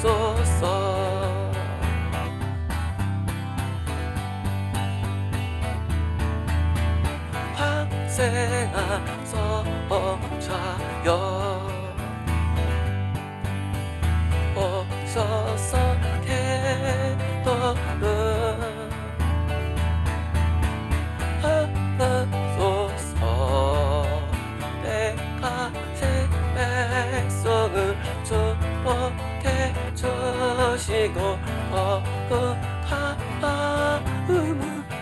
주옵소서. 황생아 성자여 오셔서 태도를 하소서. 내가 새 백성을 축복해 주시고 거룩함을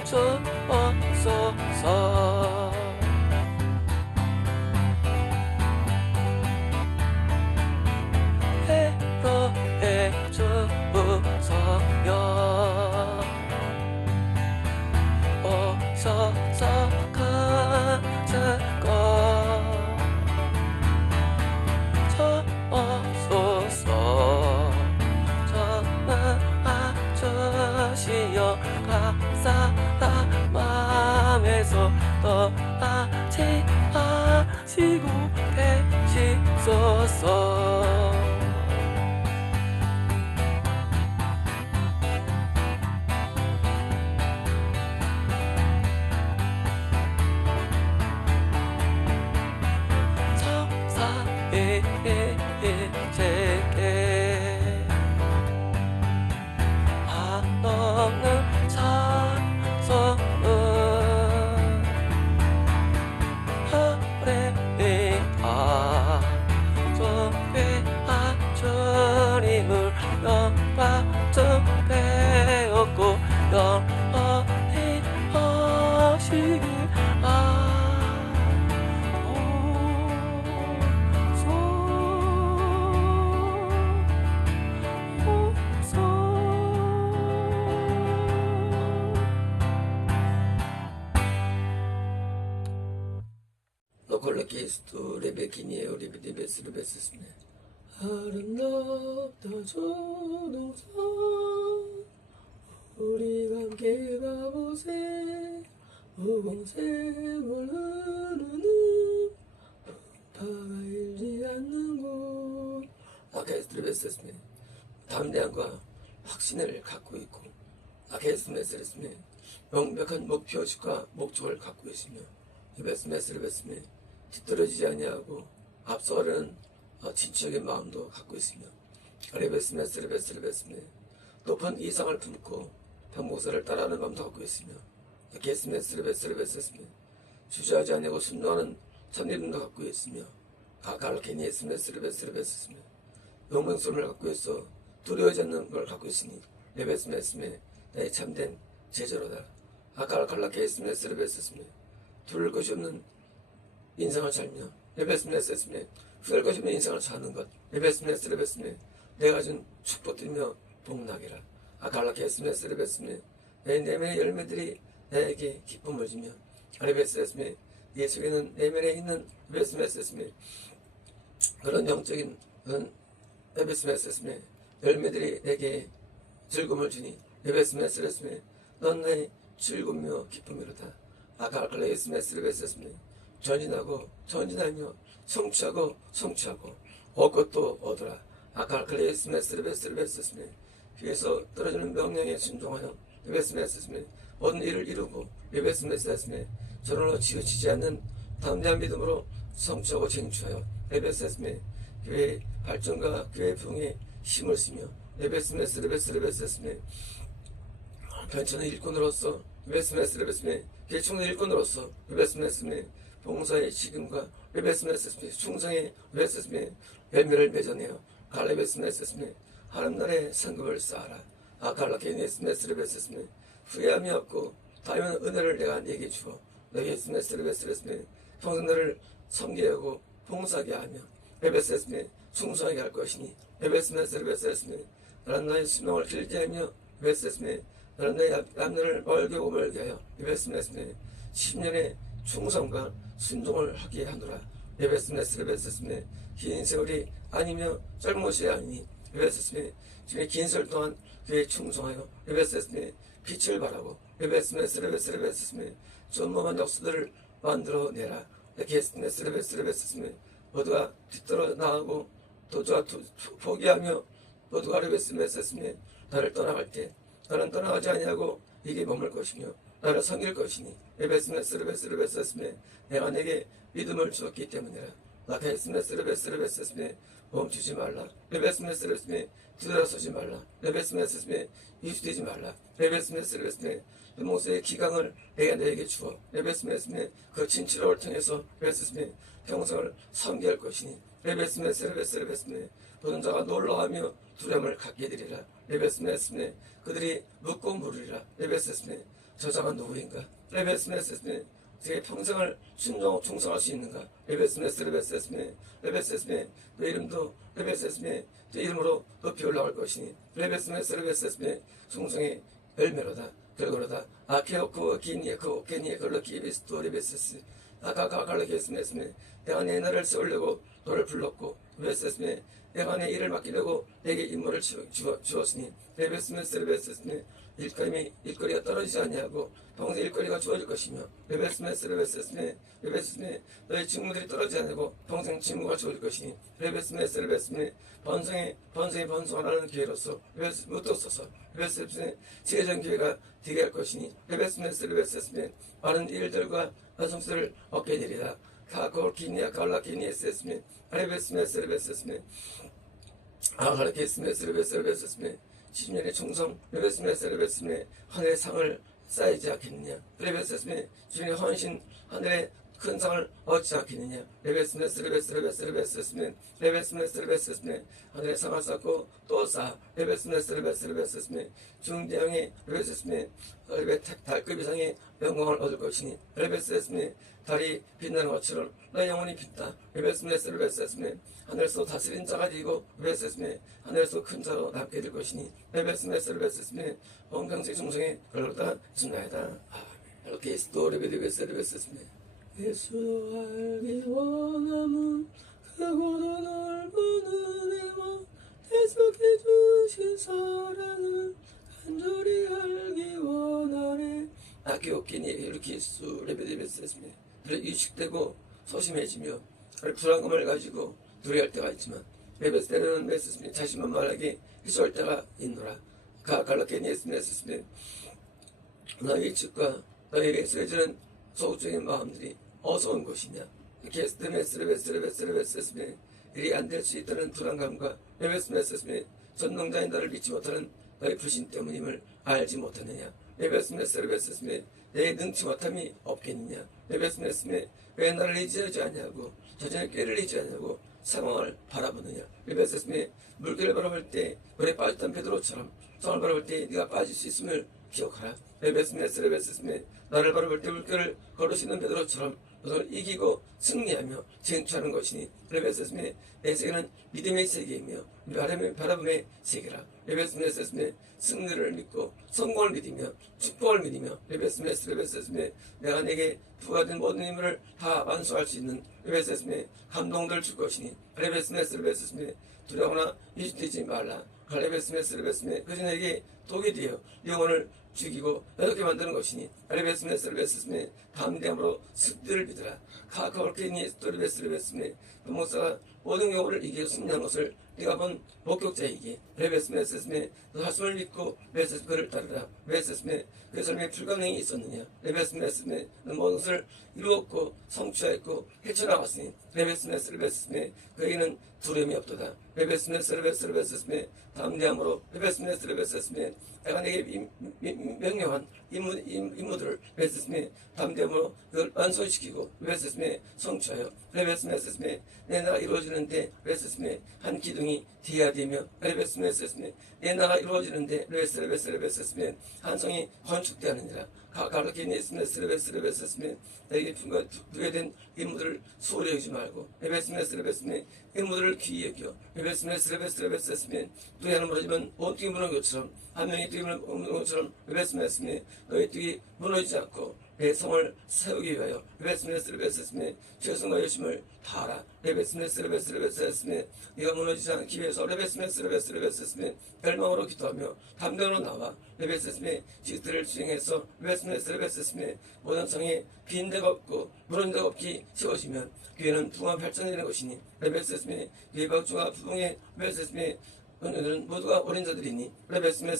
주옵소서. 회로해 주소서. 오셔서 가지고 주옵소서. 전하주시어 각사람 마음에서 떠나지 마시고 계시소서. 제게 한없는 찬송을 하리라. 존귀한 주님을 영광 좀 배웠고 영원히 하시길 콜라케이스토 레베키니에 오리비디 베스를 베스스네. 아름답다 조동산 우리가 함께 가보세. 오공샘을 흐르는 파가 일지 않는 곳. 아케스트를 베스스네. 담대함과 확신을 갖고 있고 아케스트메스레스네. 명백한 목표의식과 목적을 갖고 있으며 베스메스를 베스네. 뒤떨어지지 아니하고 앞서가려는 진취적인 마음도 갖고 있으며 레베스메스를 베스네. 높은 이상을 품고 평목사를 따라하는 마음도 갖고 있으며 게스메스를 베스네. 주저하지 아니하고 순종하는 참믿음도 갖고 있으며 가갈케니에스메스를 베스네. 용맹성을 갖고 있어 두려워하지 않는 걸 갖고 있으니 레베스메스메 나의 참된 제자로다. 아칼칼라케스메스를 베스네. 두를 것이 없는 인생을 살며 레베스메스메 후회할 것이 없는 인생을 사는 것. 레베스메 내가 준 축복들이며 복락이라. 아칼라케스메 내 내면의 열매들이 나에게 기쁨을 주며 레베스메 내 속에는 내면에 있는 레베스메 그런 영적인 레베스메 열매들이 내게 즐거움을 주니 레베스메 넌 나의 즐거움이며 기쁨이로다. 아칼라케스메 전진하며 성취하고 얻것도 얻으라. 아칼라케스메 귀에서 떨어지는 명령에 순종하여 레베스메 모든 일을 이루고 레베스메 저절로 치우치지 않는 담대한 믿음으로 성취하고 쟁취하여 레베스메 교회의 발전과 교회의 부흥에 힘을 쓰며 레베스메 변천의 일꾼으로서 레베스메 교회 총회 일꾼으로서 레베스메 봉사의 지금과 레베스메 충성의 레베스메 열매를 맺어내어 갈레베스메 하나님 나라의 상급을 쌓아라. 아칼라케네스메 후회함이 없고 다이면 은혜를 내가 내게 주어 너에게 스메 평생 너를 섬기게 하고 봉사하게 하며 레베스메 충성하게 할 것이니 레베스메 나는 너의 수명을 길게 하며 레베스메 나는 너의 남녀를 멀게 오고 멀게 하여 레베스메 10년의 충성과 순종을 하게 하노라. 레베스메 긴 세월이 아니며 짧은 것이 아니니 레베스메 지금의 긴 세월 동안 그에 충성하여 레베스메 빛을 발하고 레베스메 존엄한 역사들을 만들어내라. 레베스메 모두가 뒤떨어 나가고 도저히 포기하며 모두가 레베스메스스메 나를 떠나갈 때 나는 떠나가지 아니하고 이게 머물 것이며 나를 섬길 것이니 레베스메스메 내가 내게 믿음을 주었기 때문이라. 라케스메스메 멈추지 말라. 레베스메스메 뒤돌아서지 말라. 레베스메스메 이주되지 말라. 레베스메스메 모세의 기강을 내가 너에게 주어 레베스메스메 그 진치로를 통해서 레베스메 평생을 섬기할 것이니 레베스메 보는 자가 놀라하며 두려움을 갖게 되리라. 레베스메 그들이 묻고 물으리라. 레베스메 저자가 누구인가? 레베스메 제 평생을 충성할 수 있는가? 레베스메 내 이름도 레베스메 내 이름으로 높이 올라갈 것이니 레베스메 충성의 열매로다. 결과로다. 아케오쿠 기니에코 게니에 걸러기 비스토 레베스스 아카카칼라게스메스메 내가 내 나를 세우려고 너를 불렀고 레베스메 내가 내 일을 맡기려고 내게 임무를 주었으니 레베스메 일거리가 떨어지지 아니하고 평생 일거리가 주어질 것이며 레베스메 너의 직무들이 떨어지지 않고 평생 직무가 주어질 것이니 레베스메 번성에 번성하라는 기회로서 묻었어서 레베스메 지혜전 기회가 되게 할 것이니 레베스메 많은 일들과 완성수를 얻게 되리라. 카콜키니아 칼라키니에스메 레베스메 아가르케스메 10년의 충성 레베스메 하늘의 상을 쌓이지 않겠느냐. 레베스메 주님의 헌신 하늘의 큰 상을 얻지 않겠느냐. 레베스메 하늘의 상을 쌓고 또 쌓아. 레베스메 중대형의 레베스메 달급 이상의 영광을 얻을 것이니 레베스메 달이 빛나는 것처럼 나 영혼이 빛다. 레베스메 하늘에서 다스린 자가 되고 레베스메 하늘에서 큰 자로 남게 될 것이니 레베스메 평생 충성의 걸로다 준나이다. 아멘. 이렇게 또 레베스메 예수도 알기 원함은 크고도 넓은 은혜와 계속해 주신 사랑을 간절히 알기 원하네. 아키오키니 이렇게 예수 레베스메 유식되고 소심해지며 불안감을 가지고 두려워할 때가 있지만 레베스테는 메스스메 자신만만하게 희소할 때가 있노라. 갈라케니 에스메스메 너희 측과 너희에게 쓰여지는 소극적인 마음들이 어서 온 것이냐. 게스트메스레베스메 일이 안 될 수 있다는 불안감과 레베스메스메 전능자인 나를 믿지 못하는 너희 불신 때문임을 알지 못하느냐. 레베스메스메 내 능치 못함이 없겠느냐. 레베스메 왜 나를 의지하지 않냐고 자신의 꾀를 의지하냐고 상황을 바라보느냐. 레베스메 물결을 바라볼 때 물에 빠졌던 베드로처럼 성을 바라볼 때 네가 빠질 수 있음을 기억하라. 레베스메 나를 바라볼 때 물결을 걸으시는 베드로처럼 너를 이기고 승리하며 쟁취하는 것이니 레베스메 내 세계는 믿음의 세계이며 바라봄의 세계라. 레베스메 승리를 믿고 성공을 믿으며 축복을 믿으며 레베스메 내가 내게 부과된 모든 힘을 다 완수할 수 있는 레베스메 감동들 줄 것이니 레베스메 두려워하거나 위축되지 말라. 레베스메 그저 내게 독이 되어 영혼을 죽이고 어렵게 만드는 것이니 레베스메 담대함으로 습들을 믿으라. 카카오케니 레베스메 목사가 모든 경우를 이기고 승리한 것을 네가 본 목격자이기 레베스메 너 말씀을 믿고 레베스메 그를 따르라. 레베스메 그 삶에 불가능이 있었느냐. 레베스메 너 모든 것을 이루었고 성취하였고 헤쳐나갔으니 레베스메 그에게는 두려움이 없도다. 레베스메 담대함으로 레베스메 내가 내게 명령한 임무들을 레베스메 담대함으로 그걸 완수시키고 레베스메 성취하여 레베스메 내 나라 이루어지는데 레베스메 한 기둥이 되어야 되며 레베스메 내 나라 이루어지는데 레베스메 한 성이 건축되어야 하느니라. 가르키니스메 내게 부여된 임무들을 소홀히 여기지 말고 레베스메 임무들을 귀히 여겨 레베스메 뚜기 하나 무너지면 온 뚜기 무너진 것처럼 한 명이 뚜기 무너진 것처럼 레베스메 너희 뚜기 무너지지 않고 내 성을 세우기 위하여 레베스메 최선과 열심을 다하라. 레베스메 네가 무너지지 않기 위해서 레베스메 열망으로 기도하며 담대로 나와 레베스메 직들을 수행해서 레베스메 모든 성에 빈 데가 없고 무너진 데가 없기 쉬워지면 교회는 풍화 발전되는 것이니 레베스메 예방주가 부흥의 레베스메 너희들은 모두가 어린 자들이니 레베스메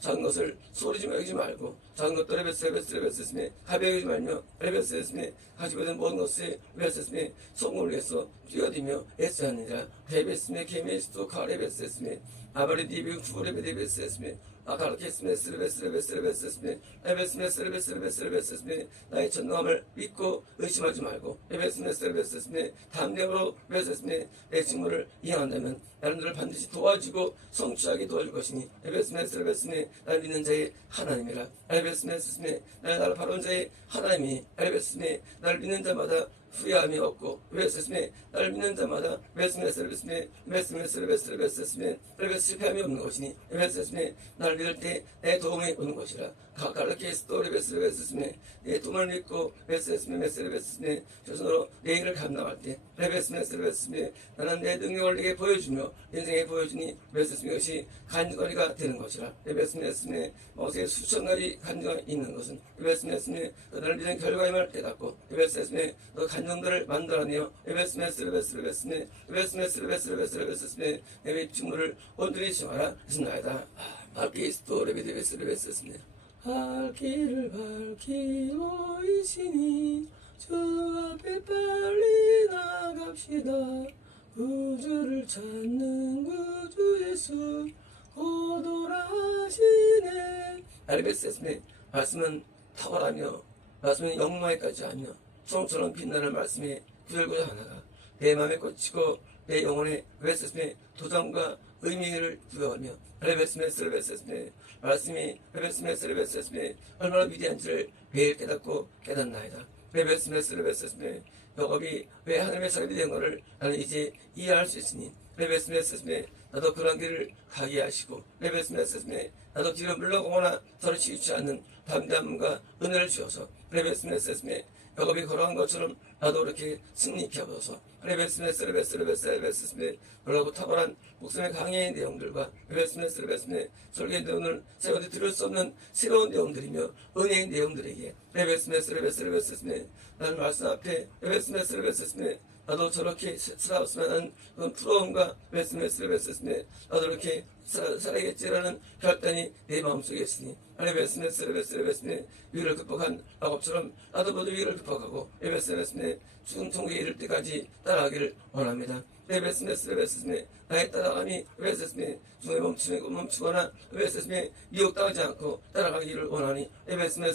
작은 것을 소리지며 여기지 말고 작은 것도 레베스메 가벼이 여기지 말며 레베스메 가지고 있는 모든 것에 레베스메 성공을 위해서 뛰어들며 애쓰하느니라. 레베스메 케메스토 카레베스메 아바리 디비 쿠레베데베스메 아카르케스메스레베스레베스레베스메 에베스메스레베스레베스레베스메 나의 전능함을 믿고 의심하지 말고 에베스메스레베스메 담대함으로 에베스메 내 직무를 이행한다면 나는 너를 반드시 도와주고 성취하게 도와줄 것이니 에베스메스레베스메 나를 믿는 자의 하나님이라. 에베스메스메 나를 바라본 자의 하나님이 에베스메 나를 믿는 자마다 후회함이 없고 에베스메 나를 믿는 자마다 에베스메스레베스메 실패함이 없는 것이니 에베스메 나를 믿을 때 내 도움이 오는 것이라. 가갈라케스토 레베스레베스메 내 도움을 믿고 메스레베스메 조선으로 내 일을 감당할 때 레베스메스레베스메 나는 내 능력을 내게 보여주며 인생에 보여주니 메스레베스메 것이 간증거리가 되는 것이라. 레베스메스메 모세의 수천 가지 간증이 있는 것은 레베스메스메 나를 믿는 결과임을 깨닫고 레베스메 그 간증들을 만들어내어 레베스메스레베스메 내 직무를 온전히 심하라 했습니다. 마키스토 레베스레베스메 할 길을 밝히고 있으니 주 앞에 빨리 나갑시다. 구주를 찾는 구주 예수 곧 오라시네. 레베스메 말씀은 탁월하며 말씀은 영광에까지 하며 총처럼 빛나는 말씀이 구절구절 하나가 내 마음에 꽂히고 내 영혼의 레베스메 도전과 의미를 부여하며 레베스메 말씀이 레베스메 얼마나 위대한지를 매일 깨닫고 깨닫나이다. 레베스메 야곱이 왜 하나님의 사람이 된 것을 나는 이제 이해할 수 있으니 레베스메 나도 그런 길을 가게 하시고 레베스메 나도 뒤로 물러가거나 저를 치우치 않는 담대함과 은혜를 주어서 레베스메 야곱이 걸어간 것처럼 나도 그렇게 승리케 하소서. 레베스메 놀라고 탁월한 목숨의 강해의 내용들과 레베스메 설계의 내용을 세월이 들을 수 없는 새로운 내용들이며 은혜의 내용들에게 레베스메 나는 말씀 앞에 레베스메 나도 저렇게 살아왔으면 하는 그런 부러움과 레베스메 나도 이렇게 살아야겠지라는 결단이 내 마음속에 있으니 레베스메 위를 극복한 야곱처럼 나도 모두 위를 극복하고 레베스메 죽은 통계에 이를 때까지 따라가기를 원합니다. 레베스메 나의 따라감이 레베스메 중에 멈추거나 레베스메 미혹당하지 않고 따라가기를 원하니 레베스메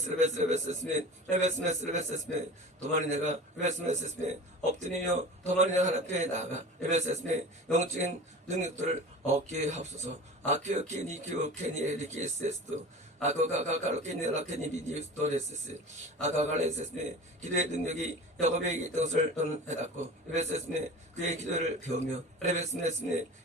더 많이 내가 레베스메 엎드리며 더 많이 내가 하나님 앞에 나아가 레베스메 영적인 능력들을 얻게 하옵소서. 아키오케니 키오케니 에리케스테스토 아가가가로케니라케니 비디스토레스스 아가갈레스네 기도의 능력이 야곱에게 있던 것을 너는 해닫고 레베스네 그의 기도를 배우며 레베스네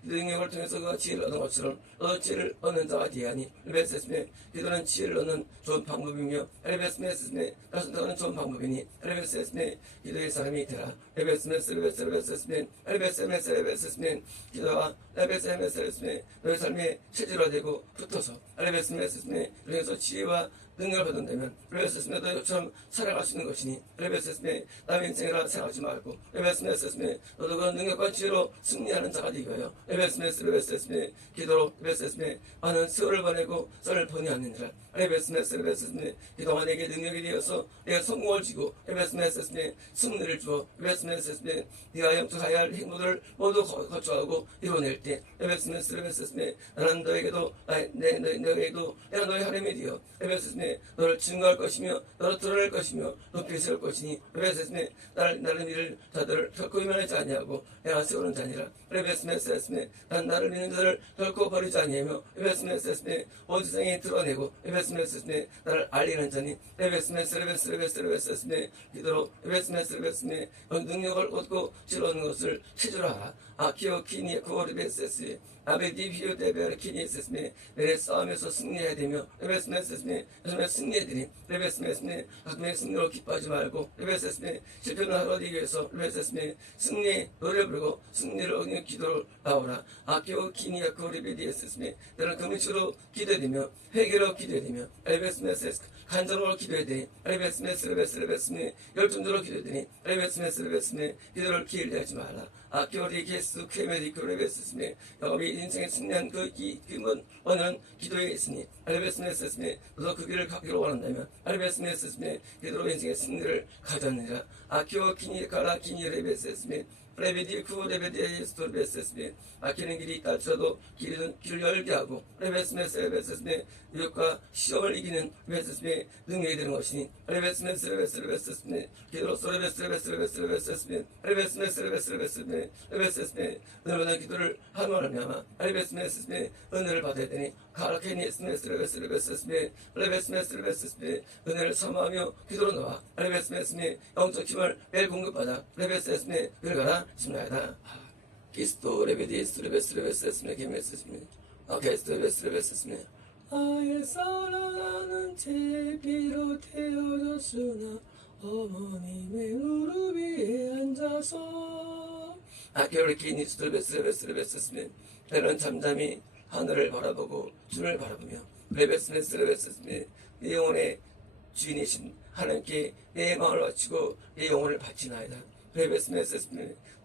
기도 능력을 통해서 그가 지혜를 얻은 것처럼 너도 지혜를 얻는 자가 되하니 레베스네 기도는 지혜를 얻는 좋은 방법이며 레베스네 가슴도하는 좋은 방법이니 레베스네 기도의 사람이 되라. 레베스네 기도와 레베스네 너의 삶의 체질화되고 붙어서 레베스네 그래서 지혜와 능력을 받는다면 레베스메 너처럼 살아갈 수 있는 것이니 레베스메 남의 인생이라 생각하지 말고 레베스메 너도 그 능력과 지혜로 승리하는 자가 되기 위하여 레베스메 기도로 레베스메 많은 세월을 보내고 썰을 보내었느니라. 레베스메 기도가 내게 능력이 되어서 내가 성공을 주고 레베스메 승리를 주어 레베스메 네가 영적하여야 할 행동들을 모두 거쳐하고 이뤄낼 때 레베스메 나는 너에게도 너에게도 내가 너의 하나님이 되어 레베스메 너를 증거할 것이며 너를 드러낼 것이며 높이 세울 것이니 레베스메 나를 믿을 자들을 결코 위면하지 아니하고 내가 세우는 자니라. 레베스메 난 나를 믿는 자들을 결코 버리지 아니하며 레베스메 온 세상에 드러내고 레베스메 나를 알리는 자니 레베스메 기도로 레베스메 능력을 얻고 지르는 것을 체조하라. 아키오 키니 쿠오리베스스 아베디비오 데베르 키니스스메 내 싸움에서 승리해야 되며 레베스메 승리해드니 레베스메 가끔의 승리로 기뻐하지 말고 레베스메 실패를 하기 위해서 레베스메 승리의 노래를 부르고 승리를 얻는 기도를 나오라. 아키오 키니야 쿠오리베디스스메 너는 금식으로 기도해되며 회개로 기도해되며 레베스메 간절로 기도해되니 레베스메 열정적으로 기도해되니 레베스메 기도를 기일하지 말라. 아키오리 게스 케메리코 레베스메 야곱이 인생에 승리한 그 오늘은 기도에 있으니 알베스메스스메 너도 그 길을 가기로 원한다면 알베스메스스메 기도로 인생의 승리를 가졌느니라. 아키오 키니 가라 키니 레베스스메 레베디 쿠 레베디 스토르베스스메 막히는 길이 있다 할지라도 길을 열게 하고 레베스메스메 유혹과 시험을 이기는 레베스메 능력이 되는 것이니 레베스메 기도로서 레베스메 은혜받는 기도를 하노라면 레베스메 은혜를 받아야 되니 가라케니 스메스메 은혜를 사모하며 기도로 나와 레베스메 영적 힘을 매일 공급받아 레베스메 들어가라 심나이다. 키스토 레베디스 레베스메 게메스메 아케스토 레베스메 아예 사랑하는 제비로 태어졌으나 어머님의 무릎 위에 앉아서 아케올리키니스 레베스메 때는 잠잠히 하늘을 바라보고 주를 바라보며 레베스메 내 영혼의 주인이신 하나님께 내 마음을 바치고 내 영혼을 바치나이다. 레베스메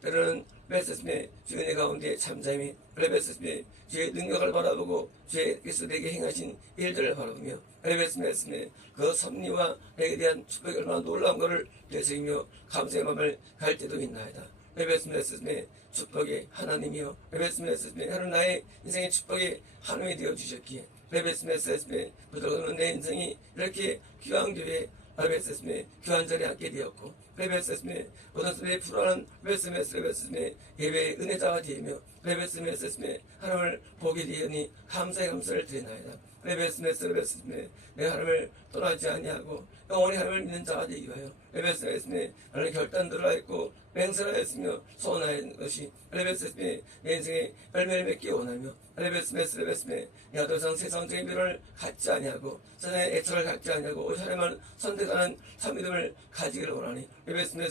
때로는 레베스메 주인의 가운데 잠잠히 레베스메 주의 능력을 바라보고 주께서 내게 행하신 일들을 바라보며 레베스메 그 섭리와 내게 대한 축복이 얼마나 놀라운 것을 되새기며 감사의 마음을 갈 때도 있나이다. 레베스메 축복의 하나님이여 레베스메 하나님 나의 인생의 축복의 하나님이 되어주셨기에 레베스메 부드러운 내 인생이 이렇게 귀한 교회에 레베스메 귀한 자리에 앉게 되었고 레베스메 모든 소리에 불안한 레베스메 예배의 은혜자가 되며 레베스메 하나님을 보게 되니 감사를 드리나이다. 레베스메 내 하나님을 떠나지 아니하고 영원히 하나님을 믿는 자가 되기 위하여 레베스메 하나님의 결단들을 하였고 맹세하였으며 소원하였는 것이 레베스메 내 인생의 열매를 맺기 원하며 레베스메 내가 더 이상 세상적인 비를 갖지 아니하고 세상의 애착을 갖지 아니하고 오직 하나님을 선택하는 참믿음을 가지기를 원하니 레베스메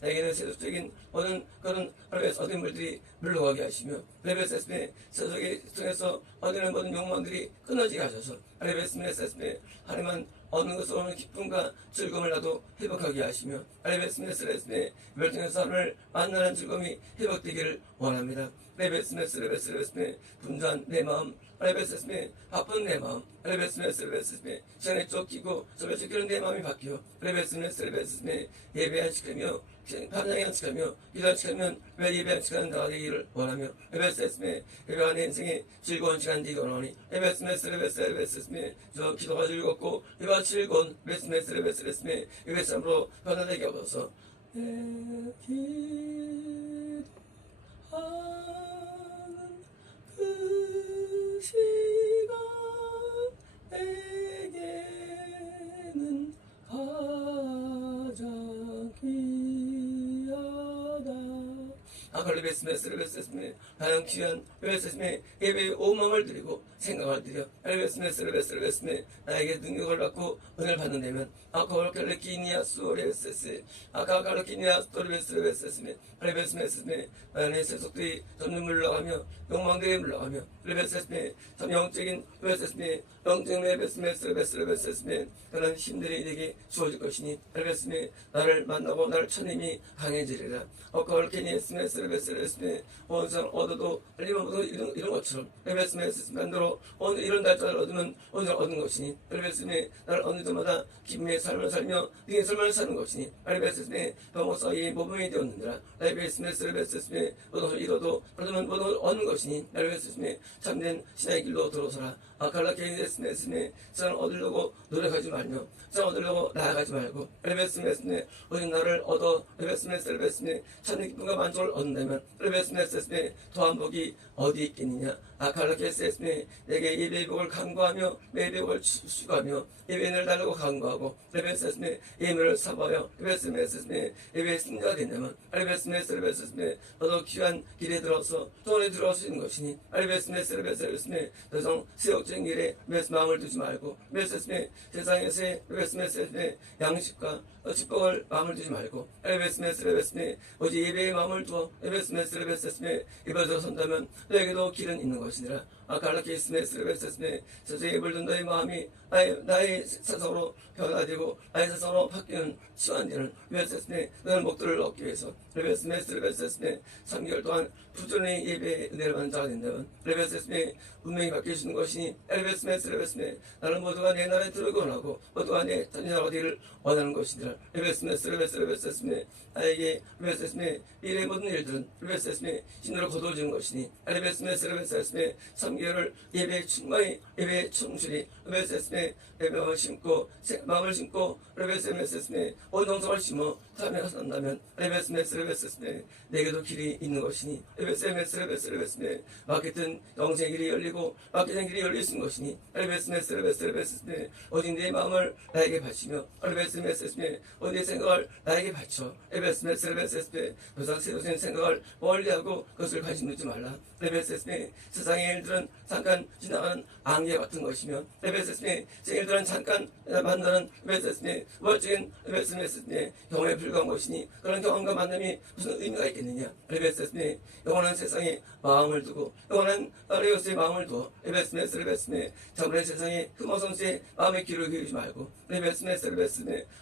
나에게는 세속적인 모든 그런 얻은 물들이 물러가게 하시며 레베스메 세속의 통해서 얻는 모든 욕망들이 끊어지게 하셔서 레베스메 하나님은 얻는 것으로 오는 기쁨과 즐거움을 나도 회복하게 하시며 레베스메 멸종에서 하나님을 만나는 즐거움이 회복되기를 원합니다. 레베스메 분주한 내 마음 레베스메 바쁜 내 마음 레베스메 시간에 쫓기고 저에 쫓기는 내 마음이 바뀌어 레베스메 예배 안식하며 반장이 안식하며 기도 안식하면 왜 예배 안식하는 자가 되기를 원하며 레베스메 예배가 내 인생의 즐거운 시간 되기 원하니 레베스메 저 기도가 즐겁고 예배가 즐거운 레베스메 예배 삶으로 변화되게 하소서. 그 시간 내게는 가장 귀하다. 레베스메 가장 귀한 레베스메 예배의 온 마음을 드리고 생각을 드려 레베스메 나에게 능력을 받고 은혜를 받는다면 아카올켈레키니아 수레베스 아카칼레키니아 스토레베스 레베스메 나의 세속들이 점점 물러가며 욕망들이 물러가며 레베스메 참 영적인 레베스메 영적 레베스메 그런 힘들이 내게 주어질 것이니 레베스메 나를 만나고 나를 찾음이 강해지리라. 아카올케니스메 레베스메 온상 얻어도 흘림없어서 이런 것처럼 레베스메 만들어 오늘 이런 달자를 얻으면 오늘 얻은 것이니 레베스메 나를 어느 때마다 기쁨의 삶을 살며 네의 삶을 사는 것이니 레베스메 병호 사이의 모범이 되었느니라. 레베스메 너도 잃어도 그러면 너도 얻는 것이니 레베스메 참된 신의 길로 들어서라. 아칼라케니스메 세상을 얻으려고 노력하지 말며 세상 얻으려고 나아가지 말고 레베스메 오직 나를 얻어 레베스메 참된 기쁨과 만족을 얻는다면 레베스메 더한 복이 어디 있겠느냐. 아칼라케스메 내게 예배의 복을 간구하며 예배의 복을 추구하며 예배인을 달라고 간구하고 레베스메 예물을 사봐요. 레베스메 예배의 승자가 된다면 레베스메 너도 귀한 길에 들어서 돈에 들어올 수 있는 것이니 레베스메 더 이상 세욕적인 길에 마음을 두지 말고 레베스메 세상에서의 레베스메 양식과 축복을 마음을 두지 말고 레베스메 오직 예배의 마음을 두어 레베스메 예배에 들어선다면 너에게도 길은 있는 것이니라. 아칼라키 스메스를 베스스네 세상에 물든 너의 마음이 나의 세상으로 변화되고 나의 세상으로 바뀌는 시간되는 베스스네 너는 목도를 얻기 위해서 레베스메스를 베스스네 3개월 동안 부지런히 예배의 은혜를 받는 자가 된다면 레베스메 운명이 바뀌어지는 것이니 레베스메 나는 모두가 내 나라에 들어오기 원하고 모두가 내 나라가 되기를 원하는 것이니라 레베스메 나에게 레베스메 일의 모든 일들은 레베스메 신으로 거두어지는 것이니 레베스메 3개월을 예배에 충만히 예배에 충실히 레베스메 마음을 심고 레베스메 온 동성을 심어 다음에 산다면 레베스메 내게도 길이 있는 것이니 레베스메 막혔던 영생의 길이 열리고 막혔던 길이 열릴 수 있는 것이니 레베스메 오직 내 마음을 나에게 바치며 레베스메 어디의 생각을 나에게 바쳐 레베스메 그래서 세상의 생각을 멀리하고 그것을 관심 두지 말라 레베스메 세상의 일들은 잠깐 지나가는 안개 같은 것이며 레베스메 생일들은 잠깐 만나는 레베스메 멀쩡한 레베스메 경험에 불과한 것이니 그런 경험과 만남이 무슨 의미가 있겠느냐 레베스메 영원한 세상에 마음을 두고 영원한 아레오스의 마음을 두어 레베스메 저번의 세상에 흠어성스의 마음의 귀를 기울이지 말고 레베스메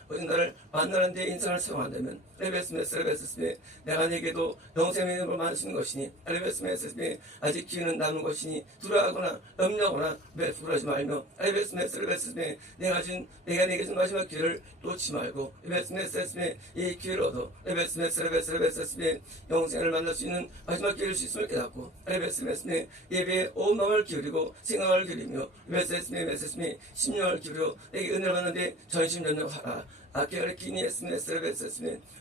어디 나를 만나는 데 인상을 사용한다면 레베스메 내가 내게도 영생의 이름을 만드시는 것이니 레베스메 아직 기회는 남은 것이니 두려워하거나 염려하거나 불하지 말며 레베스메 내가 내게 준 마지막 기회를 놓지 말고 레베스메 이 기회를 얻어 레베스메 영생을 만날 수 있는 마지막 기회를 수 있음을 깨닫고 레베스메 예배에 온 마음을 기울이고 생각을 기울이며 레베스메 심령을 기울여 내게 은혜를 받는데 전심전력하라 아케르키니 에스메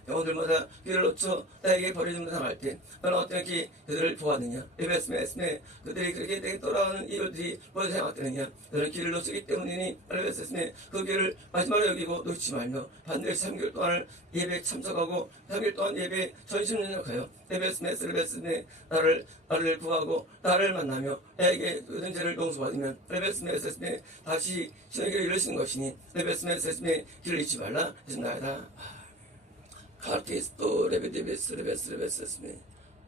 영혼들마다 귀를 놓쳐 나에게 버려짐을 당할 때 너는 어떻게 그들을 보았느냐 레베스메 그들이 그렇게 내게 돌아오는 이유들이 무엇을 생각되느냐 너는 길을 놓치기 때문이니 레베스메 그 길을 마지막으로 여기고 놓치지 말며 반드시 3개월 동안을 예배에 참석하고 3개월 동안 예배에 전심전력하여 레베스메 나를 구하고 나를 만나며 나에게 모든 죄를 용서받으면 레베스메 다시 신의 길을 이루시는 것이니 레베스메 길을 잊지 말라 했습니다. 카르티스토 레베데베스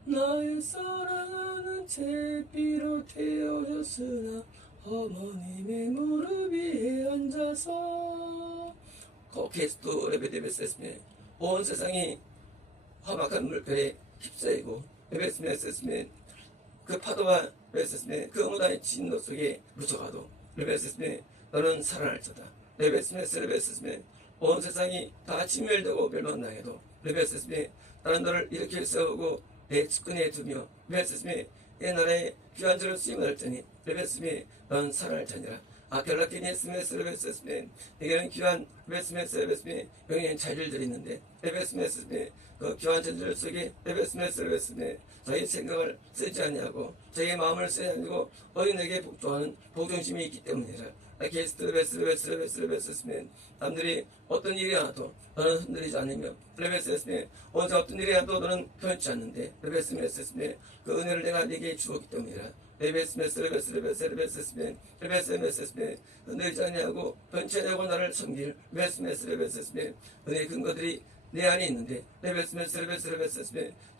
나의 사랑은 제비로 태워졌으나 어머님의 무릎 위에 앉아서 코케스토 레베데베스 온 세상이 험악한 물결에 휩싸이고 레베스메 그 파도와 레베스메 그 무다의 진노 속에 묻혀가도 레베스메 너는 살아날 자다 레베스메 온 세상이 다 진멸되고 멸망당해도 레베스메 나는 너를 이렇게 세우고 내 측근에 두며 레베스메 내 나라의 귀한 자를 수임할 테니 레베스메 넌 살아날 자니라 아켈라키니 레베스메 내게는 귀한 레베스메 영예한 자질들이 있는데 레베스메 그 귀한 자질 속에 레베스메 자기 생각을 쓰지 않냐고 자기 마음을 쓰지 않고 어린에게 복종하는 복종심이 있기 때문이라 게스트 레베스메 남들이 어떤 일이 와도 너는 흔들리지 않으며 레베스메 언제 어떤 일이 와도 너는 변치 않는데 레베스메 그 은혜를 내가 네게 주었기 때문이라 레베스메 흔들리지 않냐고 변치 않냐고 나를 섬길 레베스메 은혜의 근거들이 내 안에 있는데 레베스메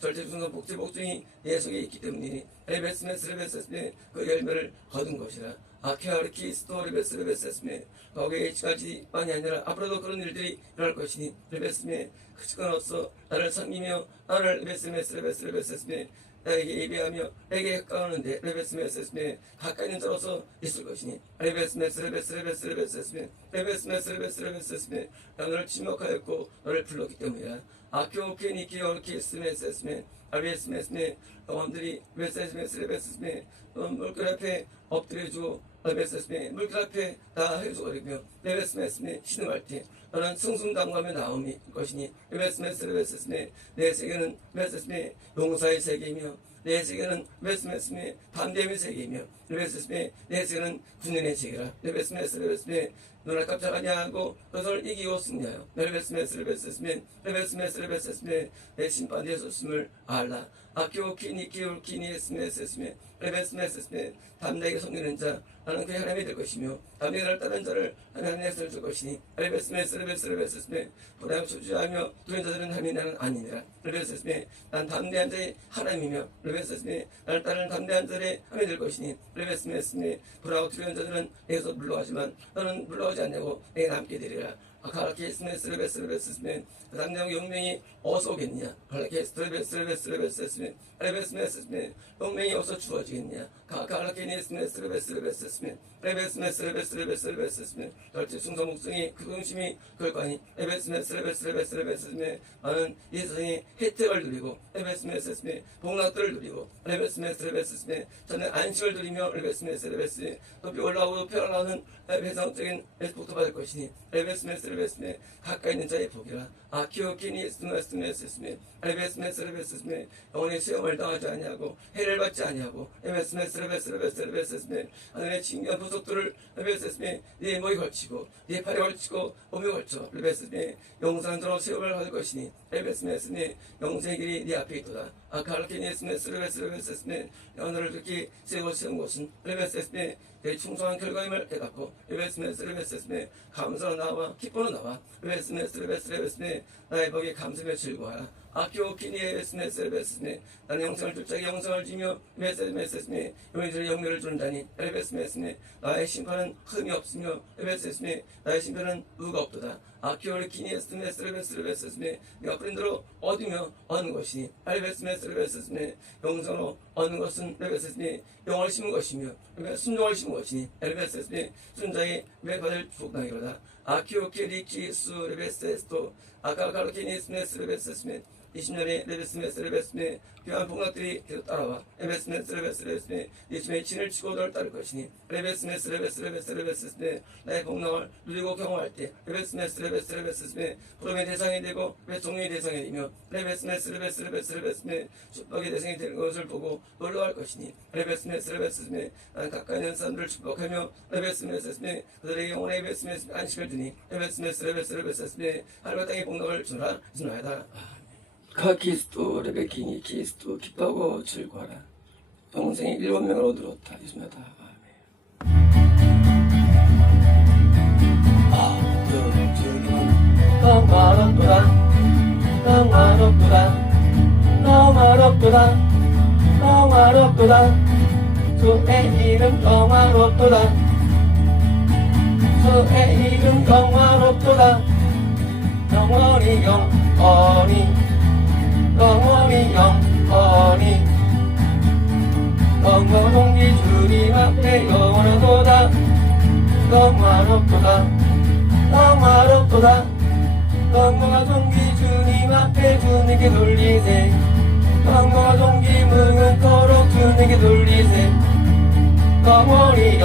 절대 중간 복종이 내 속에 있기 때문이니 레베스메 그 열매를 거둔 것이라 아케아르키스토 레베스메 거기에 이치까지만이 아니라 앞으로도 그런 일들이 일어날 것이니 레베스메 그 시간 없어 나를 섬기며 나를 레베스메 나에게 예배하며 내게 가까우는데 레베스메 가까이 있는 자로서 있을 것이니 레베스메 너를 지목하였고 너를 불렀기 때문이라 아키오케니키오르키스메 아베스메 영혼들이 레베스메 물결 앞에 엎드려주고 레베스메 물결 앞에 다 해주거리며 레베스메 신음할 때 너는 승승장구하며 나옴이 것이니 레베스메 내 세계는 레베스메 용사의 세계이며 내 세계는 레베스메 담대의 세계이며 레베스메 내 세계는 군인의 세계라 레베스메 너를 깜짝하냐 하고 그것을 이기고 승리하여 레베스메 내 심판대에 섰음을 알라 아키오키니 키올키니 에스메 레베스메스스메 담대하게 섬기는 자 나는 그의 하나님이 될 것이며 담대히 나를 따르는 자를 하나님의 역사를 줄 것이니 레베스메스메 불안하고 초조하며 두려운 자들은 하나님이 나는 아니니라. 레베스메 난 담대한 자의 하나님이며 레베스메 나를 따르는 담대한 자들의 하나님이 될 것이니 레베스메 불안하고 두려운 자들은 내게서 물러가지만 너는 물러가지 않냐고 내게 남게 되리라. 아카라케스메스레베스메 당장 용맹이 어디서 오겠느냐. 갈라케스레베스메 용맹이 어디서 주어지겠느냐. 가라케니스메스레베스메 레베스메스레베스메 절대 충성 목성이 그 중심이 그럴 거 아니. 레베스메스레베스메 나는 이 세상의 혜택을 누리고 레베스메스메 복락들을 누리고 레베스메스레베스메 저는 안식을 누리며 레베스메스레베스 높이 올라오고 높이 올라오는 회상적인 복도 받을 것이니 레베스메스레베스메 가까이 있는 자의 복이라. 아키오키니스메스메스메 레베스메스레베스메 영원히 수염을 당하지 아니하고 해를 받지 아니하고 레베스메스레베스메 하늘의 진귀한 보석들을 레베스메 네 목에 걸치고 네 팔에 걸치고 몸에 걸쳐 레베스메 영상으로 수염을 받을 것이니 레베스메스메 영생의 길이 네 앞에 있도다. 아카르키니스메스레베스메 하늘을 그렇게 세우고 세운 곳은 레베스메 내 충성한 결과임을 깨닫고 레베스메 감사로 나와 기뻐로 나와 레베스메 나의 복에 감사며 즐거워하라. 아키오키니에스메 나는 영생을 둘 자기 영생을 지며 레베스메 용의들의 영매를 준다니 레베스메 나의 심판은 흠이 없으며 레베스메 나의 심판은 의가 없도다. 아키오키니에스메 네가 뿌린 대로 얻으며 얻는 것이니 레베스메 영생으로 얻는 것은 레베스메 영을 심은 것이며 순종을 심은 것이니 레베스메 순자의 매받을 축복당이로다. 아키오키리키스 레베스토 아카카르키니스메스 레베스메 20년의 레베스메 귀한 복락들이 계속 따라와 레베스메 예수의 진을 치고 너를 따를 것이니 레베스메 나의 복락을 누리고 경험할 때 레베스메 부름의 대상이 되고 종류의 대상이 되며 레베스메 축복의 대상이 되는 것을 보고 놀라워할 것이니 레베스메 나는 가까이 있는 사람들을 축복하며 레베스메 그들의 영혼의 레베스메 안식을 주니 레베스메 하늘과 땅의 복락을 주라. 주나이다. 카키스토 레베키니 키스토 기뻐하고 즐거워라. 평생에 7명을 얻으렀다. 예수마다. 아멘. 주님은 영화롭도다. 주의 이름 영화롭도다. 주의 이름 영화롭도다. 영원히 영원히 주님 앞에 영원하도다. 영원한 종기 주님 앞에 주님께 돌리세. 영원한 종기 무궁토록 주님께 돌리세. 영원히